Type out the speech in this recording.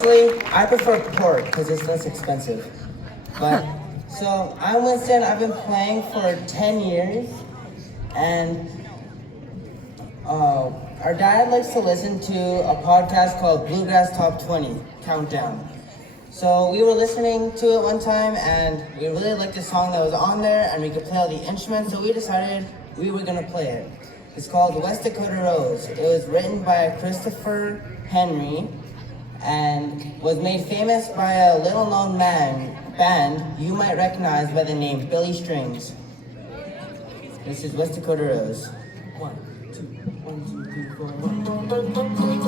Honestly, I prefer pork because it's less expensive. But so I'm Winston. I've been playing for 10 years, and our dad likes to listen to a podcast called Bluegrass Top 20 Countdown. So we were listening to it one time, and we really liked the song that was on there, and we could play all the instruments. So we decided we were gonna play it. It's called West Dakota Rose. It was written by Christopher Henry and was made famous by a little-known band you might recognize by the name Billy Strings. This is West Dakota Rose. One, two, 3, 4, 1.